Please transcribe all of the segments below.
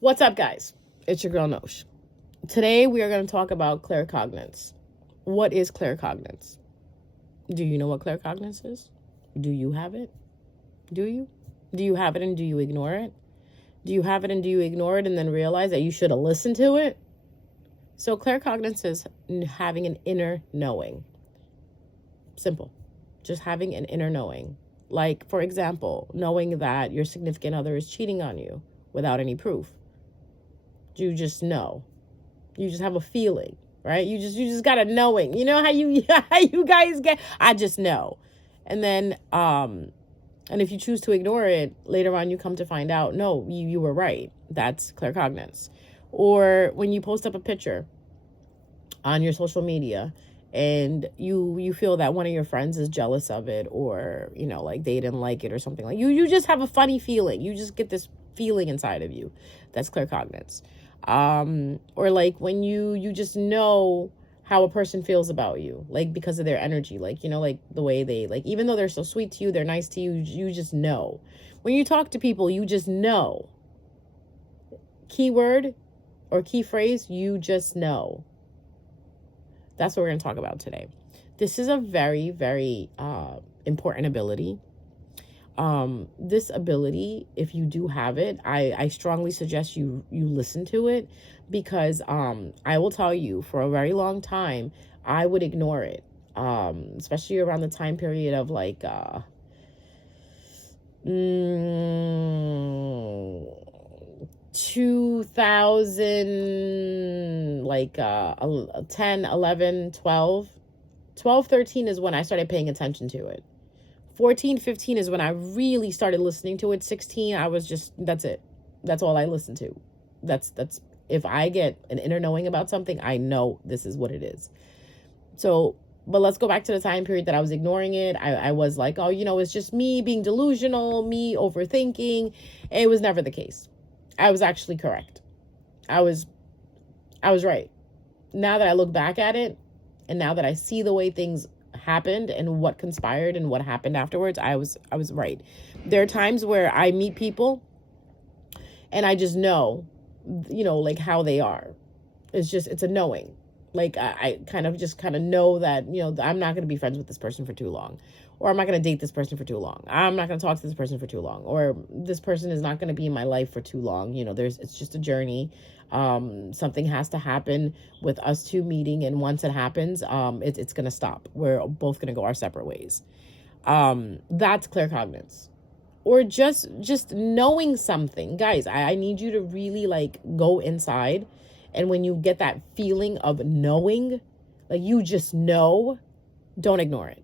What's up, guys? It's your girl Nosh. Today we are going to talk about claircognizance. What is claircognizance? Do you know what claircognizance is? Do you have it? Do you? Do you have it and do you ignore it? Do you have it and do you ignore it and then realize that you should have listened to it? So claircognizance is having an inner knowing. Simple. Just having an inner knowing. Like, for example, knowing that your significant other is cheating on you without any proof. You just know. You just have a feeling, right? You just got a knowing. You know how you guys get, I just know. And then and if you choose to ignore it, later on you come to find out, no, you were right. That's claircognizance. Or when you post up a picture on your social media and you feel that one of your friends is jealous of it, or like they didn't like it or something, like you just have a funny feeling. You just get this feeling inside of you. That's claircognizance. Or like when you just know how a person feels about you, like because of their energy, like like the way they, like, even though they're so sweet to you, they're nice to you, you just know. When you talk to people, you just know. Keyword or key phrase, you just know. That's what we're going to talk about today. This is a very, very important ability. This ability, if you do have it, I strongly suggest you listen to it, because I will tell you, for a very long time I would ignore it, especially around the time period of like 2000, like 10, 11, 12, 13 is when I started paying attention to it. 14, 15 is when I really started listening to it. 16, I was just, that's it. That's all I listen to. That's if I get an inner knowing about something, I know this is what it is. So, but let's go back to the time period that I was ignoring it. I was like, oh, it's just me being delusional, me overthinking. It was never the case. I was actually correct. I was right. Now that I look back at it, and now that I see the way things happened and what conspired and what happened afterwards, I was right. There are times where I meet people and I just know, like how they are. It's a knowing. Like I kind of know that, I'm not going to be friends with this person for too long, or I'm not going to date this person for too long. I'm not going to talk to this person for too long, or this person is not going to be in my life for too long. It's just a journey. Something has to happen with us two meeting, and once it happens, it's going to stop. We're both going to go our separate ways. That's claircognizance. Or just knowing something. Guys, I need you to really like go inside, and when you get that feeling of knowing, like you just know, don't ignore it.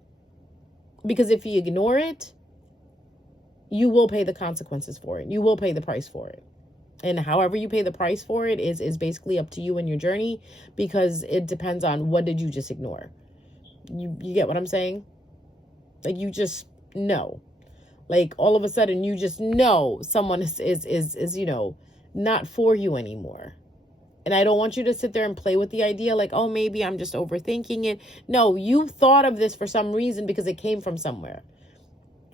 Because if you ignore it, you will pay the consequences for it. You will pay the price for it. And however you pay the price for it is basically up to you and your journey, because it depends on what did you just ignore. You get what I'm saying? Like you just know. Like all of a sudden you just know someone is not for you anymore. And I don't want you to sit there and play with the idea like, oh, maybe I'm just overthinking it. No, you thought of this for some reason because it came from somewhere.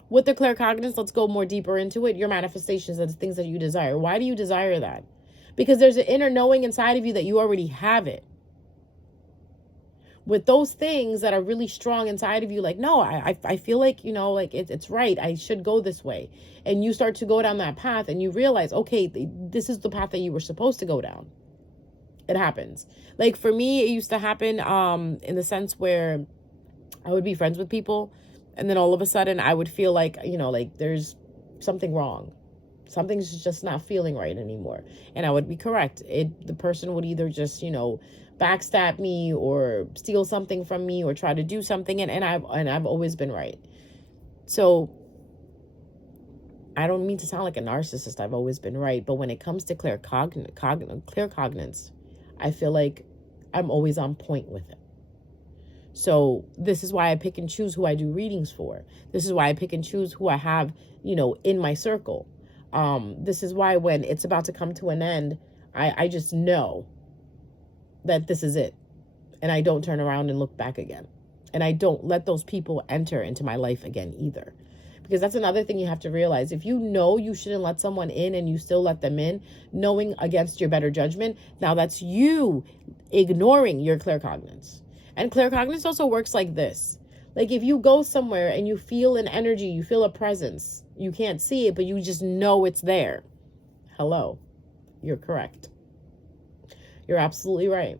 With the claircognizance, let's go more deeper into it. Your manifestations are the things that you desire. Why do you desire that? Because there's an inner knowing inside of you that you already have it. With those things that are really strong inside of you, like, no, I feel like, like it's right. I should go this way. And you start to go down that path and you realize, okay, this is the path that you were supposed to go down. It happens. Like for me, it used to happen in the sense where I would be friends with people, and then all of a sudden I would feel like, like there's something wrong. Something's just not feeling right anymore. And I would be correct. The person would either just, backstab me or steal something from me or try to do something. And I've always been right. So I don't mean to sound like a narcissist. I've always been right. But when it comes to claircognizance, I feel like I'm always on point with it. So this is why I pick and choose who I do readings for. This is why I pick and choose who I have, in my circle. This is why when it's about to come to an end, I just know that this is it. And I don't turn around and look back again. And I don't let those people enter into my life again either. Because that's another thing you have to realize. If you know you shouldn't let someone in and you still let them in, knowing against your better judgment, now that's you ignoring your claircognizance. And claircognizance also works like this. Like if you go somewhere and you feel an energy, you feel a presence, you can't see it, but you just know it's there. Hello, you're correct. You're absolutely right.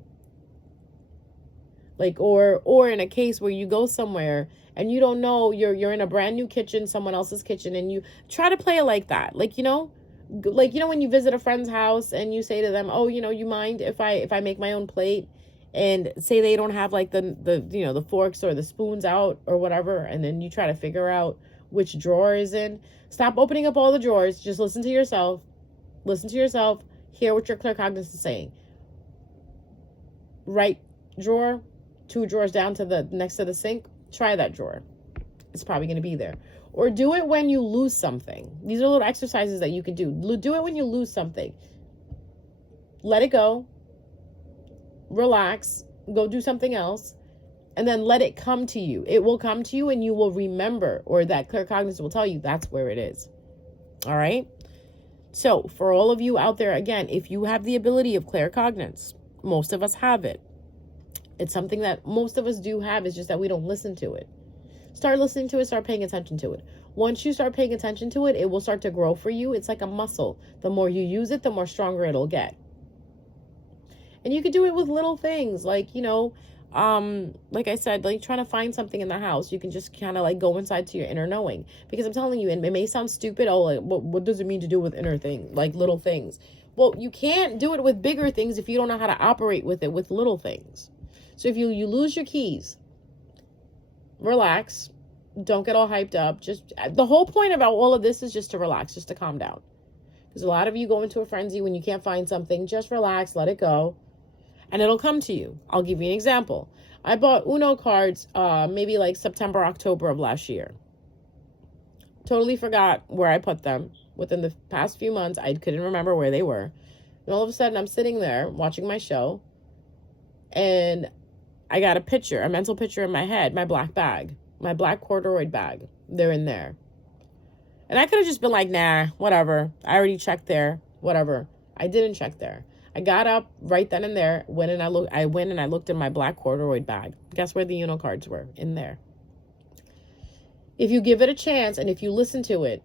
Like, or in a case where you go somewhere and you don't know, you're in a brand new kitchen, someone else's kitchen, and you try to play it like that. Like, when you visit a friend's house and you say to them, oh, you mind if I make my own plate, and say they don't have like the forks or the spoons out or whatever, and then you try to figure out which drawer is in. Stop opening up all the drawers. Just listen to yourself. Hear what your claircognizance is saying. Right drawer, 2 drawers down to the next to the sink. Try that drawer. It's probably going to be there. Or do it when you lose something. These are little exercises that you can do. Do it when you lose something. Let it go. Relax. Go do something else. And then let it come to you. It will come to you and you will remember, or that claircognizance will tell you that's where it is. All right? So for all of you out there, again, if you have the ability of claircognizance, most of us have it. It's something that most of us do have. It's just that we don't listen to it. Start listening to it. Start paying attention to it. Once you start paying attention to it, it will start to grow for you. It's like a muscle. The more you use it, the more stronger it'll get. And you could do it with little things like, like I said, like trying to find something in the house. You can just kind of like go inside to your inner knowing. Because I'm telling you, and it may sound stupid. Oh, like, what does it mean to do with inner thing? Like little things. Well, you can't do it with bigger things if you don't know how to operate with it with little things. So if you lose your keys, relax. Don't get all hyped up. Just the whole point about all of this is just to relax, just to calm down. Because a lot of you go into a frenzy when you can't find something. Just relax, let it go, and it'll come to you. I'll give you an example. I bought Uno cards maybe like September, October of last year. Totally forgot where I put them. Within the past few months, I couldn't remember where they were. And all of a sudden, I'm sitting there watching my show, and I got a mental picture in my head, my black bag, my black corduroy bag. They're in there. And I could have just been like, nah, whatever. I already checked there, whatever. I didn't check there. I got up right then and there, I went and I looked in my black corduroy bag. Guess where the Uno cards were? In there. If you give it a chance and if you listen to it,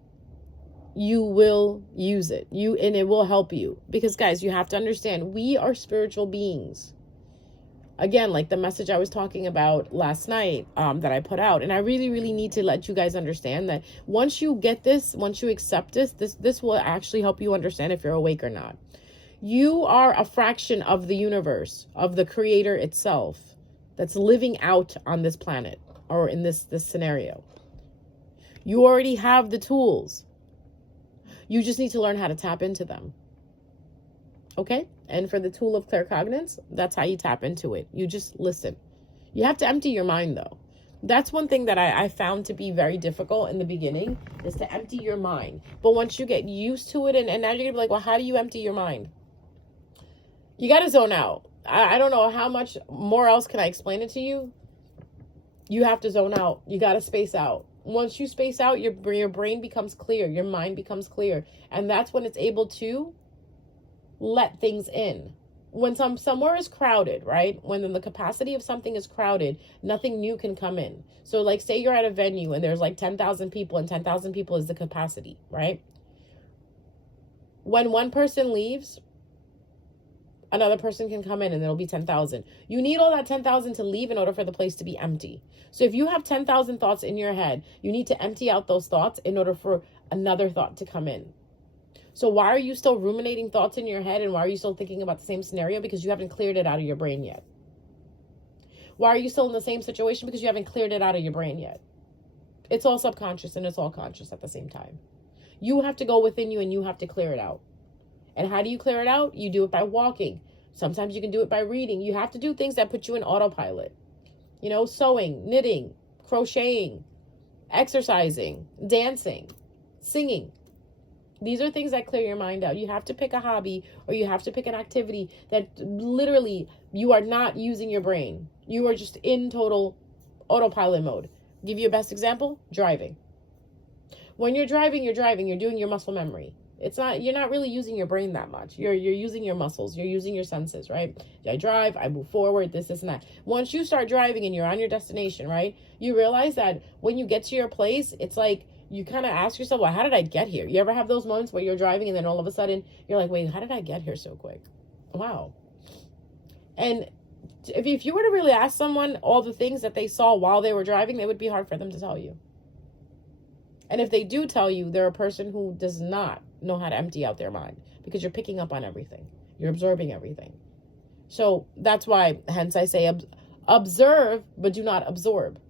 you will use it. And it will help you. Because guys, you have to understand, we are spiritual beings. Again, like the message I was talking about last night that I put out. And I really, really need to let you guys understand that once you get this, once you accept this will actually help you understand if you're awake or not. You are a fraction of the universe, of the creator itself, that's living out on this planet or in this scenario. You already have the tools. You just need to learn how to tap into them. Okay? And for the tool of claircognizance, that's how you tap into it. You just listen. You have to empty your mind, though. That's one thing that I found to be very difficult in the beginning, is to empty your mind. But once you get used to it, and now you're going to be like, well, how do you empty your mind? You got to zone out. I don't know how much more else can I explain it to you. You have to zone out. You got to space out. Once you space out, your brain becomes clear. Your mind becomes clear. And that's when it's able to let things in. When somewhere is crowded, right? When the capacity of something is crowded, nothing new can come in. So like say you're at a venue and there's like 10,000 people and 10,000 people is the capacity, right? When one person leaves, another person can come in and there'll be 10,000. You need all that 10,000 to leave in order for the place to be empty. So if you have 10,000 thoughts in your head, you need to empty out those thoughts in order for another thought to come in. So why are you still ruminating thoughts in your head, and why are you still thinking about the same scenario? Because you haven't cleared it out of your brain yet. Why are you still in the same situation? Because you haven't cleared it out of your brain yet. It's all subconscious and it's all conscious at the same time. You have to go within you and you have to clear it out. And how do you clear it out? You do it by walking. Sometimes you can do it by reading. You have to do things that put you in autopilot. Sewing, knitting, crocheting, exercising, dancing, singing. These are things that clear your mind out. You have to pick a hobby, or you have to pick an activity that literally you are not using your brain. You are just in total autopilot mode. Give you a best example, driving. When you're driving, you're doing your muscle memory. You're not really using your brain that much. You're using your muscles. You're using your senses, right? I drive, I move forward, this, and that. Once you start driving and you're on your destination, right? You realize that when you get to your place, it's like you kind of ask yourself, well, how did I get here? You ever have those moments where you're driving and then all of a sudden you're like, wait, how did I get here so quick? Wow. And if you were to really ask someone all the things that they saw while they were driving, it would be hard for them to tell you. And if they do tell you, they're a person who does not know how to empty out their mind, because you're picking up on everything. You're absorbing everything. So that's why, hence I say observe, but do not absorb.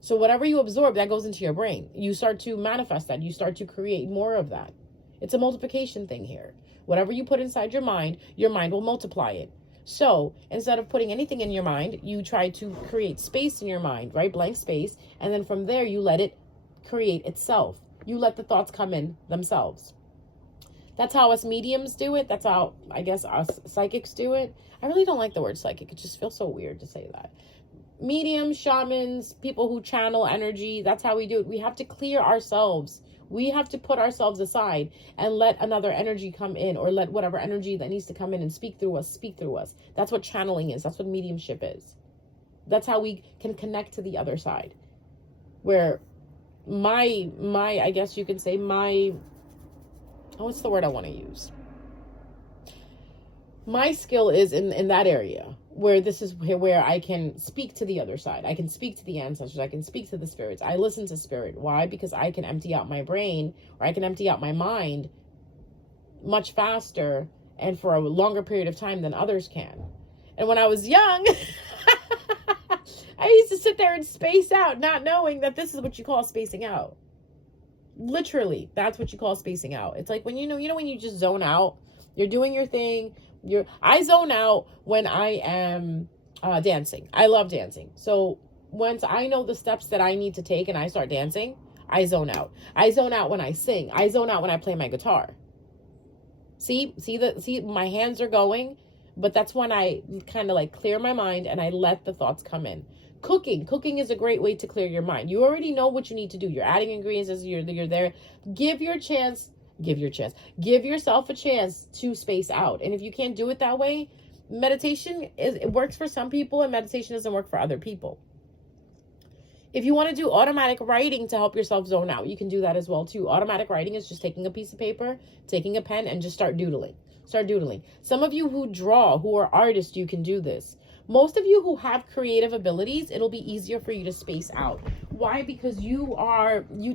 So whatever you absorb, that goes into your brain. You start to manifest that. You start to create more of that. It's a multiplication thing here. Whatever you put inside your mind will multiply it. So instead of putting anything in your mind, you try to create space in your mind, right? Blank space. And then from there, you let it create itself. You let the thoughts come in themselves. That's how us mediums do it. That's how, I guess, us psychics do it. I really don't like the word psychic. It just feels so weird to say that. Mediums, shamans, people who channel energy, that's how we do it. We have to clear ourselves. We have to put ourselves aside and let another energy come in, or let whatever energy that needs to come in and speak through us. That's what channeling is. That's what mediumship is. That's how we can connect to the other side. Where my I guess you could say what's the word I want to use? My skill is in that area, where this is where I can speak to the other side. I can speak to the ancestors. I can speak to the spirits. I listen to spirit. Why? Because I can empty out my brain, or I can empty out my mind much faster and for a longer period of time than others can. And when I was young, I used to sit there and space out, not knowing that this is what you call spacing out. Literally, that's what you call spacing out. It's like when you know when you just zone out, you're doing your thing. I zone out when I am dancing. I love dancing. So once I know the steps that I need to take and I start dancing, I zone out. I zone out when I sing. I zone out when I play my guitar. See, my hands are going, but that's when I kind of like clear my mind and I let the thoughts come in. Cooking is a great way to clear your mind. You already know what you need to do. You're adding ingredients as you're there. Give yourself a chance to space out. And if you can't do it that way, it works for some people and meditation doesn't work for other people. If you want to do automatic writing to help yourself zone out, you can do that as well too. Automatic writing is just taking a piece of paper, taking a pen, and just start doodling. Some of you who draw, who are artists, you can do this. Most of you who have creative abilities, it'll be easier for you to space out. Why? Because you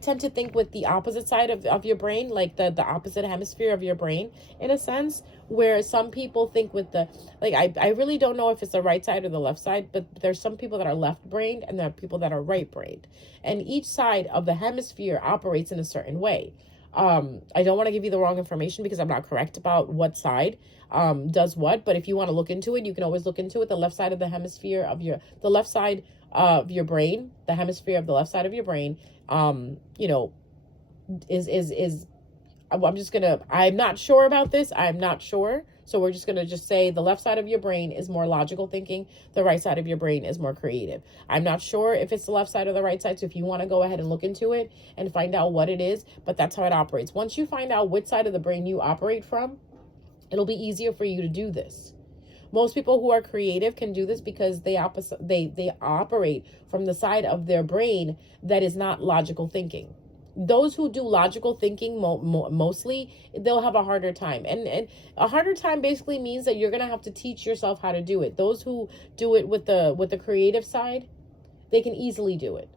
tend to think with the opposite side of your brain, like the opposite hemisphere of your brain, in a sense, where some people think with I really don't know if it's the right side or the left side, but there's some people that are left-brained and there are people that are right-brained. And each side of the hemisphere operates in a certain way. I don't want to give you the wrong information because I'm not correct about what side does what, but if you want to look into it, you can always look into it. The left side of the hemisphere of the left side of your brain, the hemisphere of the left side of your brain, is I'm not sure about this. I'm not sure. So we're just going to just say the left side of your brain is more logical thinking. The right side of your brain is more creative. I'm not sure if it's the left side or the right side. So if you want to go ahead and look into it and find out what it is, but that's how it operates. Once you find out which side of the brain you operate from, it'll be easier for you to do this. Most people who are creative can do this because they operate from the side of their brain that is not logical thinking. Those who do logical thinking mostly, they'll have a harder time. And a harder time basically means that you're going to have to teach yourself how to do it. Those who do it with the creative side, they can easily do it.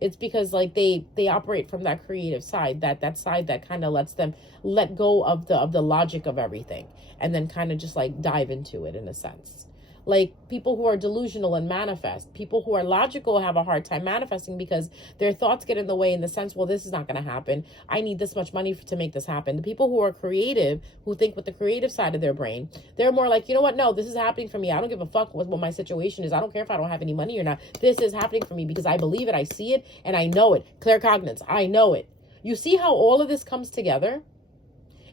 It's because they operate from that creative side, that side that kind of lets them let go of the logic of everything and then kind of just dive into it in a sense. Like people who are delusional and manifest, people who are logical have a hard time manifesting because their thoughts get in the way in the sense, well, this is not going to happen. I need this much money to make this happen. The people who are creative, who think with the creative side of their brain, they're more like, you know what? No, this is happening for me. I don't give a fuck what my situation is. I don't care if I don't have any money or not. This is happening for me because I believe it. I see it and I know it. Claircognizance. I know it. You see how all of this comes together?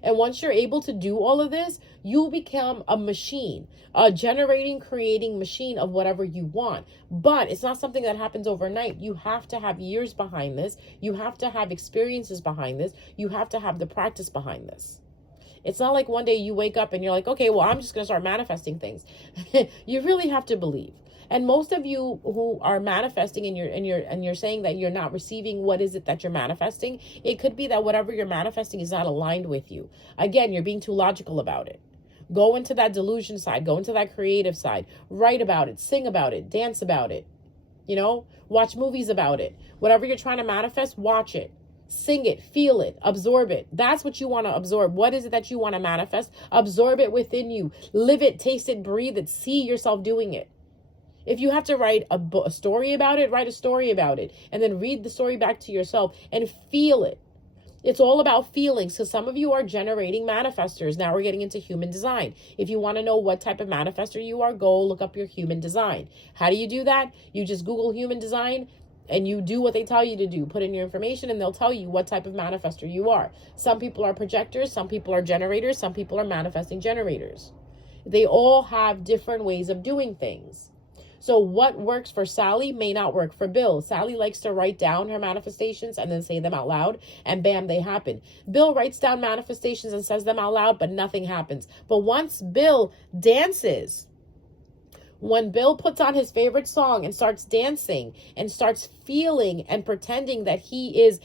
And once you're able to do all of this, you become a machine, a generating, creating machine of whatever you want. But it's not something that happens overnight. You have to have years behind this. You have to have experiences behind this. You have to have the practice behind this. It's not like one day you wake up and you're like, okay, well, I'm just going to start manifesting things. You really have to believe. And most of you who are manifesting and you're saying that you're not receiving what is it that you're manifesting, it could be that whatever you're manifesting is not aligned with you. Again, you're being too logical about it. Go into that delusion side, go into that creative side, write about it, sing about it, dance about it, watch movies about it. Whatever you're trying to manifest, watch it. Sing it, feel it, absorb it. That's what you want to absorb. What is it that you want to manifest? Absorb it within you. Live it, taste it, breathe it. See yourself doing it. If you have to write a story about it, write a story about it. And then read the story back to yourself and feel it. It's all about feelings. So some of you are generating manifestors. Now we're getting into human design. If you want to know what type of manifestor you are, go look up your human design. How do you do that? You just Google human design. And you do what they tell you to do. Put in your information and they'll tell you what type of manifestor you are. Some people are projectors. Some people are generators. Some people are manifesting generators. They all have different ways of doing things. So what works for Sally may not work for Bill. Sally likes to write down her manifestations and then say them out loud. And bam, they happen. Bill writes down manifestations and says them out loud, but nothing happens. But once Bill dances, when Bill puts on his favorite song and starts dancing and starts feeling and pretending that he is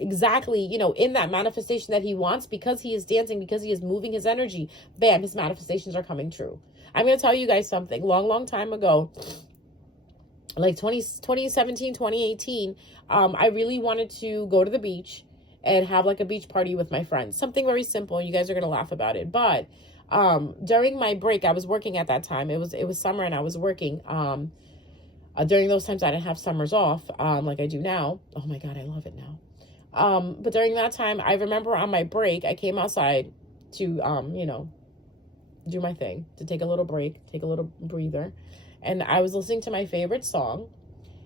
exactly, in that manifestation that he wants, because he is dancing, because he is moving his energy, bam, his manifestations are coming true. I'm going to tell you guys something. Long time ago, like 2017, 2018, I really wanted to go to the beach and have like a beach party with my friends. Something very simple. You guys are going to laugh about it. But during my break, I was working at that time. It was summer and I was working. During those times I didn't have summers off, like I do now. Oh my God, I love it now. But during that time, I remember on my break, I came outside to, do my thing, to take a little break, take a little breather. And I was listening to my favorite song.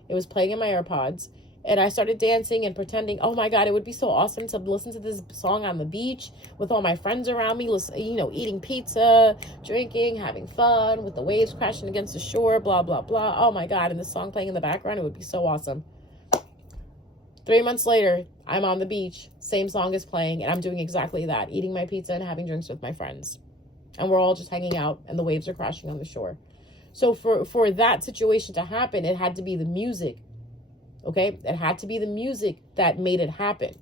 It was playing in my AirPods. And I started dancing and pretending, oh my God, it would be so awesome to listen to this song on the beach with all my friends around me, eating pizza, drinking, having fun with the waves crashing against the shore, blah, blah, blah. Oh my God. And the song playing in the background, it would be so awesome. 3 months later, I'm on the beach. Same song is playing. And I'm doing exactly that, eating my pizza and having drinks with my friends. And we're all just hanging out and the waves are crashing on the shore. So for that situation to happen, it had to be the music. Okay, it had to be the music that made it happen.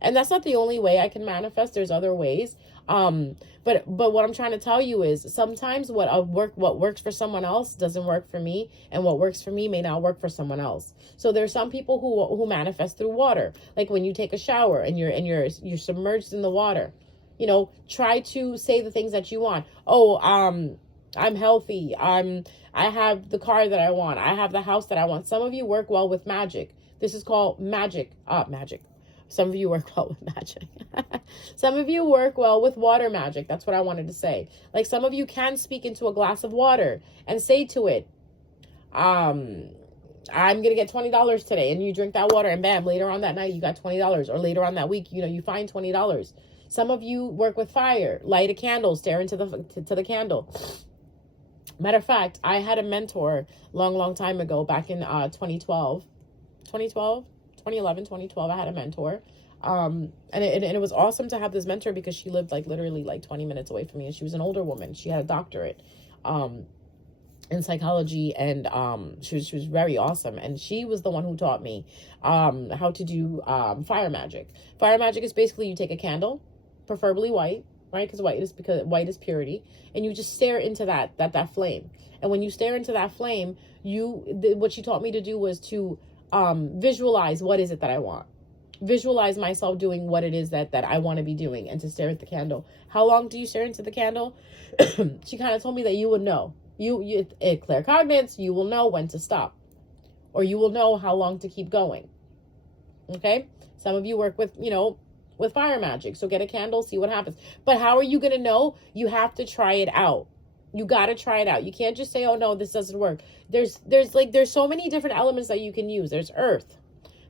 And that's not the only way I can manifest. There's other ways. But what I'm trying to tell you is sometimes what works for someone else doesn't work for me, and what works for me may not work for someone else. So there's some people who manifest through water. Like when you take a shower and you're submerged in the water. Try to say the things that you want. Oh, I'm healthy. I have the car that I want. I have the house that I want. Some of you work well with magic. This is called magic. Magic. Some of you work well with magic. Some of you work well with water magic. That's what I wanted to say. Like some of you can speak into a glass of water and say to it, I'm going to get $20 today. And you drink that water and bam, later on that night, you got $20. Or later on that week, you find $20. Some of you work with fire. Light a candle, stare into the candle. Matter of fact, I had a mentor long time ago, back in 2011, 2012, I had a mentor. And it was awesome to have this mentor because she lived like literally like 20 minutes away from me. And she was an older woman. She had a doctorate in psychology, and she was very awesome. And she was the one who taught me how to do fire magic. Fire magic is basically you take a candle, preferably white, right? Because white is purity, and you just stare into that flame. And when you stare into that flame, what she taught me to do was to visualize what is it that I want. Visualize myself doing what it is that I want to be doing, and to stare at the candle. How long do you stare into the candle? She kind of told me that you would know. You at Claircognizance, you will know when to stop, or you will know how long to keep going. Okay? Some of you work with fire magic. So get a candle, see what happens. But how are you going to know? You have to try it out. You got to try it out. You can't just say, oh no, this doesn't work. There's so many different elements that you can use. There's earth,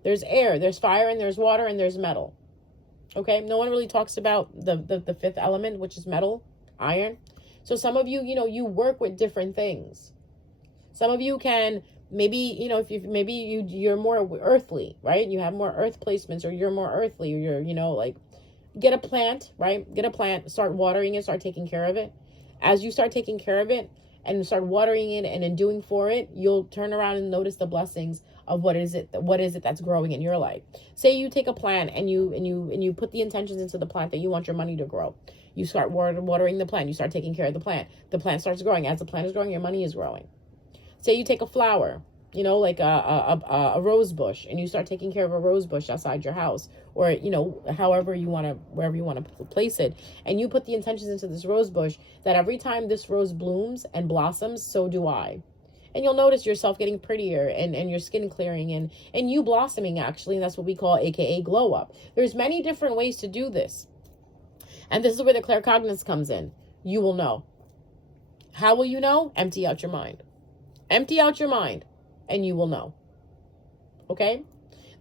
there's air, there's fire, and there's water, and there's metal. Okay, no one really talks about the fifth element, which is metal, iron. So some of you, you work with different things. Some of you can maybe, if you maybe you're more earthly, right? You have more earth placements, or you're more earthly, or you're, like, get a plant, right? Get a plant, start watering it, start taking care of it. As you start taking care of it and start watering it and in doing for it, you'll turn around and notice the blessings of what is it that's growing in your life. Say you take a plant and you put the intentions into the plant that you want your money to grow. You start watering the plant, you start taking care of the plant starts growing. As the plant is growing, your money is growing. Say you take a flower, like a rose bush, and you start taking care of a rose bush outside your house, or, wherever you want to place it. And you put the intentions into this rose bush that every time this rose blooms and blossoms, so do I. And you'll notice yourself getting prettier and your skin clearing and you blossoming, actually. And that's what we call AKA glow up. There's many different ways to do this. And this is where the claircognizance comes in. You will know. How will you know? Empty out your mind. Empty out your mind and you will know. Okay?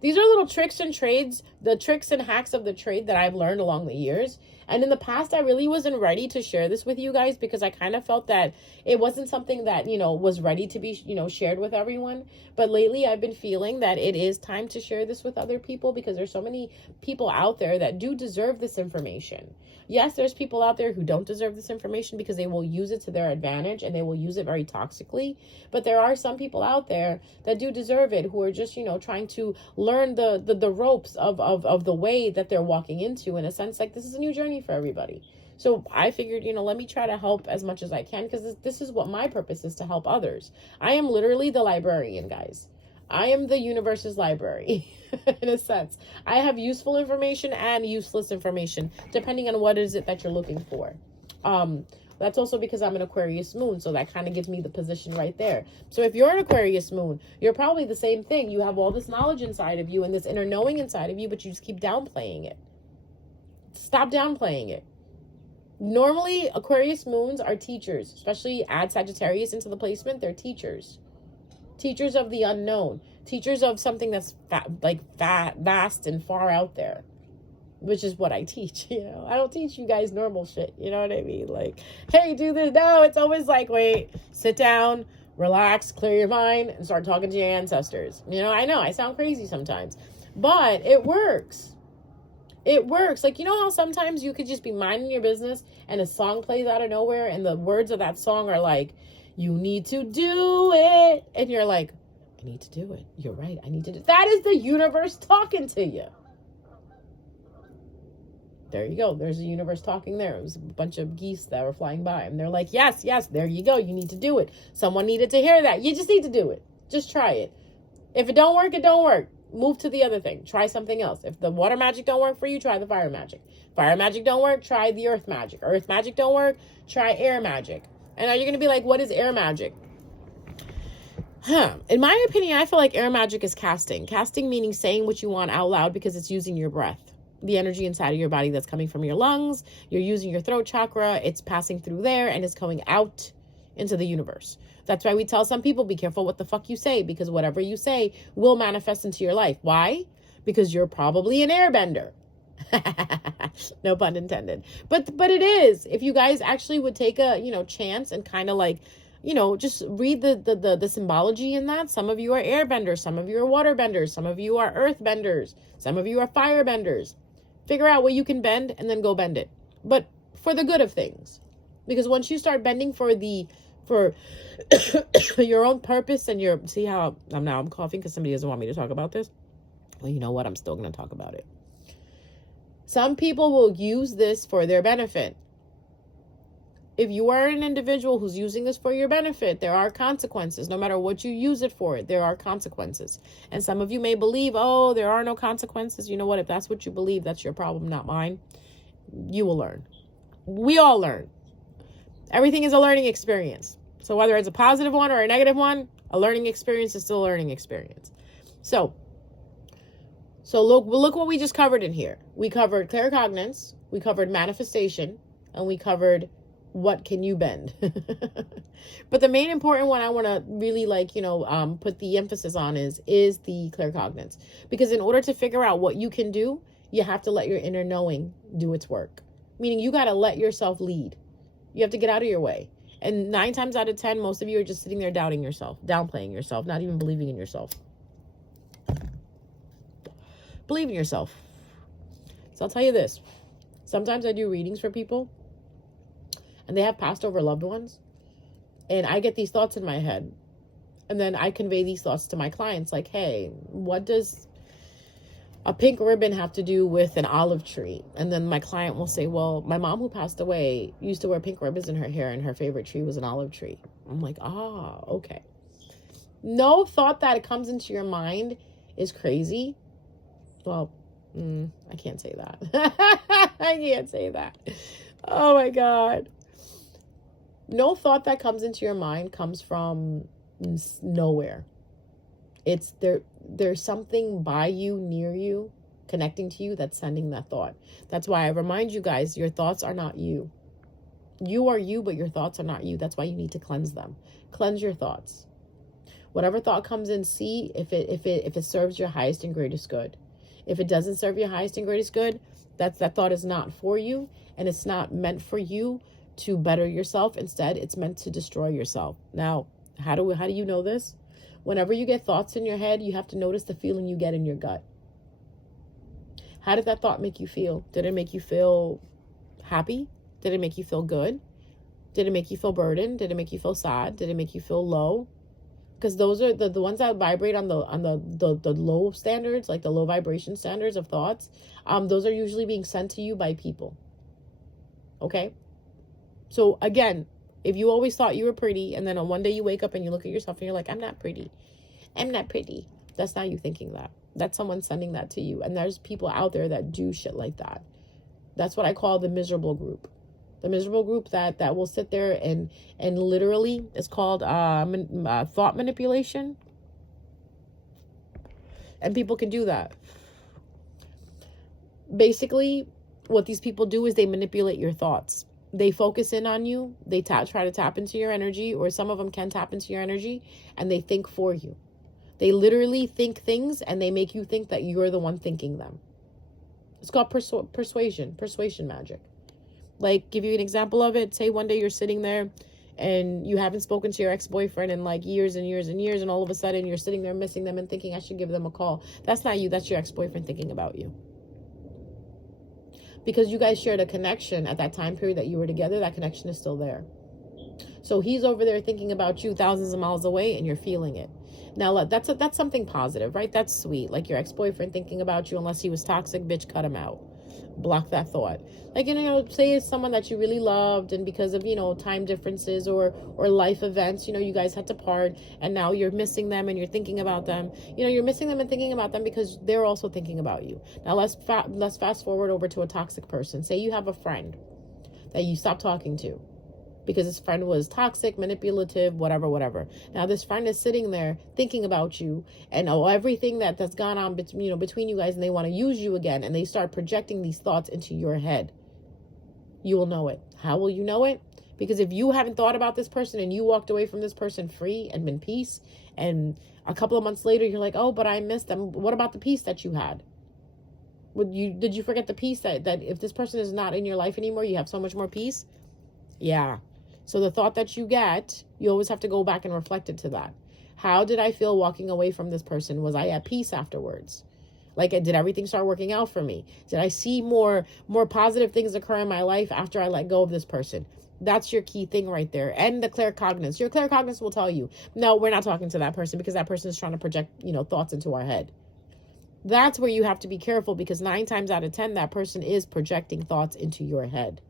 These are little tricks and trades, the tricks and hacks of the trade that I've learned along the years. And in the past, I really wasn't ready to share this with you guys because I kind of felt that it wasn't something that, was ready to be, shared with everyone. But lately, I've been feeling that it is time to share this with other people because there's so many people out there that do deserve this information. Yes, there's people out there who don't deserve this information because they will use it to their advantage and they will use it very toxically. But there are some people out there that do deserve it, who are just, trying to learn the ropes of the way that they're walking into. In a sense, like, this is a new journey for everybody. So I figured, let me try to help as much as I can, because this is what my purpose is, to help others. I am literally the librarian, guys. I am the universe's library, in a sense. I have useful information and useless information, depending on what is it that you're looking for. That's also because I'm an Aquarius moon, so that kind of gives me the position right there. So if you're an Aquarius moon, you're probably the same thing. You have all this knowledge inside of you and this inner knowing inside of you, but you just keep downplaying it. Stop downplaying it. Normally, Aquarius moons are teachers, especially add Sagittarius into the placement. They're teachers. Teachers of the unknown. Teachers of something that's vast and far out there. Which is what I teach, I don't teach you guys normal shit, you know what I mean? Like, hey, do this. No, it's always like, wait, sit down, relax, clear your mind, and start talking to your ancestors. I know, I sound crazy sometimes. But it works. It works. Like, how sometimes you could just be minding your business and a song plays out of nowhere and the words of that song are like, you need to do it. And you're like, I need to do it. You're right. I need to do it. That is the universe talking to you. There you go. There's the universe talking there. It was a bunch of geese that were flying by. And they're like, yes, there you go. You need to do it. Someone needed to hear that. You just need to do it. Just try it. If it don't work, it don't work. Move to the other thing. Try something else. If the water magic don't work for you, try the fire magic. Fire magic don't work, try the earth magic. Earth magic don't work, try air magic. And now you're going to be like, what is air magic? In my opinion, I feel like air magic is casting. Casting meaning saying what you want out loud because it's using your breath. The energy inside of your body that's coming from your lungs. You're using your throat chakra. It's passing through there and it's going out into the universe. That's why we tell some people, be careful what the fuck you say, because whatever you say will manifest into your life. Why? Because you're probably an airbender. No pun intended. But it is. If you guys actually would take a, chance and kind of like, just read the symbology in that. Some of you are airbenders. Some of you are waterbenders. Some of you are earthbenders. Some of you are firebenders. Figure out what you can bend and then go bend it. But for the good of things. Because once you start bending for your own purpose and see how I'm coughing because somebody doesn't want me to talk about this. Well, you know what? I'm still going to talk about it. Some people will use this for their benefit. If you are an individual who's using this for your benefit, there are consequences. No matter what you use it for, there are consequences. And some of you may believe, oh, there are no consequences. You know what? If that's what you believe, that's your problem, not mine. You will learn. We all learn. Everything is a learning experience. So whether it's a positive one or a negative one, a learning experience is still a learning experience. So look what we just covered in here. We covered claircognizance, we covered manifestation, and we covered what can you bend. But the main important one I want to really put the emphasis on is the claircognizance. Because in order to figure out what you can do, You have to let your inner knowing do its work. Meaning you got to let yourself lead. You have to get out of your way. And 9 times out of 10, most of you are just sitting there doubting yourself, downplaying yourself, not even believing in yourself. Believe in yourself. So I'll tell you this. Sometimes I do readings for people and they have passed over loved ones. And I get these thoughts in my head. And then I convey these thoughts to my clients like, hey, what does a pink ribbon have to do with an olive tree? And then my client will say, well, my mom who passed away used to wear pink ribbons in her hair and her favorite tree was an olive tree. I'm like, okay. No thought that it comes into your mind is crazy. Well, I can't say that. I can't say that. Oh my God. No thought that comes into your mind comes from nowhere. It's there's something by you, near you, connecting to you that's sending that thought. That's why I remind you guys, your thoughts are not you. You are you, but your thoughts are not you. That's why you need to cleanse them. Cleanse your thoughts. Whatever thought comes in, see if it serves your highest and greatest good. If it doesn't serve your highest and greatest good, that thought is not for you, and it's not meant for you to better yourself. Instead, it's meant to destroy yourself. Now, how do you know this? Whenever you get thoughts in your head, you have to notice the feeling you get in your gut. How did that thought make you feel? Did it make you feel happy? Did it make you feel good? Did it make you feel burdened? Did it make you feel sad? Did it make you feel low? Because those are the ones that vibrate on the low standards, like the low vibration standards of thoughts. Those are usually being sent to you by people. Okay? So again, if you always thought you were pretty, and then on one day you wake up and you look at yourself and you're like, I'm not pretty. I'm not pretty. That's not you thinking that. That's someone sending that to you. And there's people out there that do shit like that. That's what I call the miserable group. The miserable group that will sit there and literally, it's called thought manipulation. And people can do that. Basically, what these people do is they manipulate your thoughts. They focus in on you. They try to tap into your energy, or some of them can tap into your energy, and they think for you. They literally think things, and they make you think that you're the one thinking them. It's called persuasion magic. Like, give you an example of it. Say one day you're sitting there and you haven't spoken to your ex-boyfriend in like years and years and years, and all of a sudden you're sitting there missing them and thinking, I should give them a call. That's not you. That's your ex-boyfriend thinking about you. Because you guys shared a connection at that time period that you were together. That connection is still there. So he's over there thinking about you thousands of miles away, and you're feeling it. Now, that's something positive, right? That's sweet. Like your ex-boyfriend thinking about you. Unless he was toxic, bitch, cut him out. Block that thought. Like, say it's someone that you really loved, and because of, time differences or life events, you guys had to part, and now you're missing them and you're thinking about them. You're missing them and thinking about them because they're also thinking about you. Now, let's fast forward over to a toxic person. Say you have a friend that you stopped talking to because this friend was toxic, manipulative, whatever. Now this friend is sitting there thinking about you and everything that's gone on between you guys, and they want to use you again, and they start projecting these thoughts into your head. You will know it. How will you know it? Because if you haven't thought about this person and you walked away from this person free and in peace, and a couple of months later you're like, oh, but I missed them. What about the peace that you had? Did you forget the peace that if this person is not in your life anymore, you have so much more peace? Yeah. So the thought that you get, you always have to go back and reflect it to that. How did I feel walking away from this person? Was I at peace afterwards? Like, did everything start working out for me? Did I see more positive things occur in my life after I let go of this person? That's your key thing right there. And the claircognizance. Your claircognizance will tell you, no, we're not talking to that person, because that person is trying to project, thoughts into our head. That's where you have to be careful, because 9 times out of 10, that person is projecting thoughts into your head.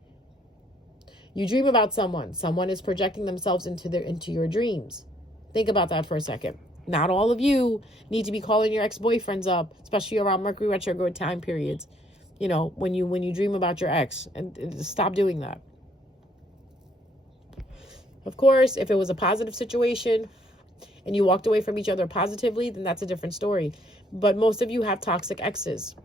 You dream about someone is projecting themselves into your dreams. Think about that for a second. Not all of you need to be calling your ex-boyfriends up, especially around Mercury retrograde time periods. When you dream about your ex, and stop doing that. Of course, if it was a positive situation and you walked away from each other positively, then that's a different story. But most of you have toxic exes.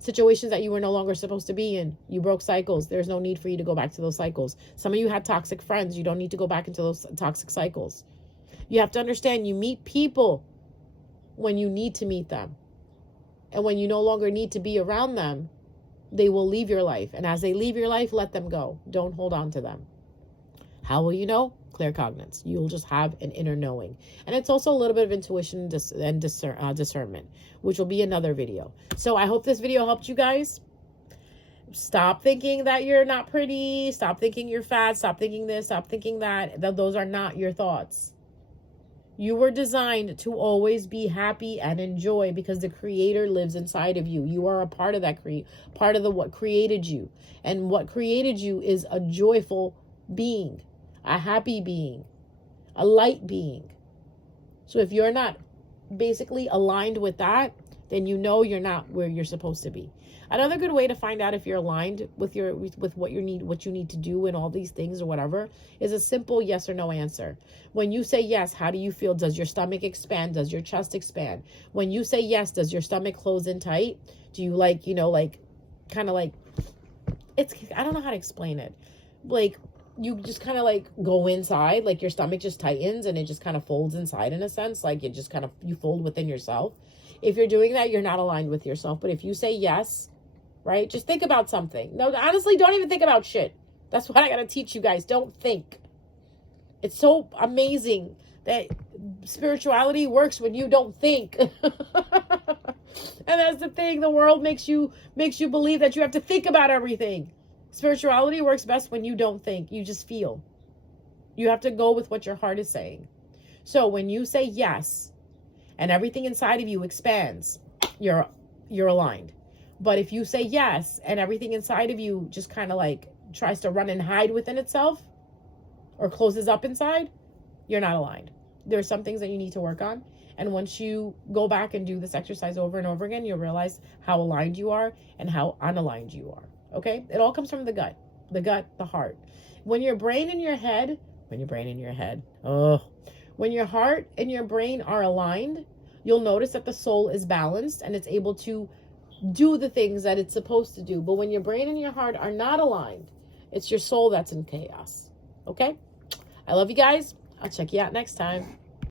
Situations that you were no longer supposed to be in. You broke cycles. There's no need for you to go back to those cycles. Some of you had toxic friends. You don't need to go back into those toxic cycles. You have to understand, you meet people when you need to meet them. And when you no longer need to be around them, they will leave your life. And as they leave your life, let them go. Don't hold on to them. How will you know? Claircognizance. You'll just have an inner knowing. And it's also a little bit of intuition and discernment, which will be another video. So I hope this video helped you guys. Stop thinking that you're not pretty. Stop thinking you're fat. Stop thinking this. Stop thinking that. Those are not your thoughts. You were designed to always be happy and enjoy because the Creator lives inside of you. You are a part of that part of what created you. And what created you is a joyful being, a happy being, a light being. So if you're not basically aligned with that, then you know you're not where you're supposed to be. Another good way to find out if you're aligned with what you need to do and all these things or whatever is a simple yes or no answer. When you say yes, how do you feel? Does your stomach expand? Does your chest expand? When you say yes, does your stomach close in tight? Do you kind of like, I don't know how to explain it. Like, you just kind of like go inside, like your stomach just tightens and it just kind of folds inside in a sense, like it just kind of, you fold within yourself. If you're doing that, you're not aligned with yourself. But if you say yes, right, just think about something. No, honestly, don't even think about shit. That's what I got to teach you guys. Don't think. It's so amazing that spirituality works when you don't think. And that's the thing. The world makes you believe that you have to think about everything. Spirituality works best when you don't think. You just feel. You have to go with what your heart is saying. So when you say yes and everything inside of you expands, you're aligned. But if you say yes and everything inside of you just kind of like tries to run and hide within itself or closes up inside, you're not aligned. There are some things that you need to work on. And once you go back and do this exercise over and over again, you'll realize how aligned you are and how unaligned you are. Okay? It all comes from the gut, the heart. When your brain and your head, when your heart and your brain are aligned, you'll notice that the soul is balanced and it's able to do the things that it's supposed to do. But when your brain and your heart are not aligned, it's your soul that's in chaos. Okay? I love you guys. I'll check you out next time.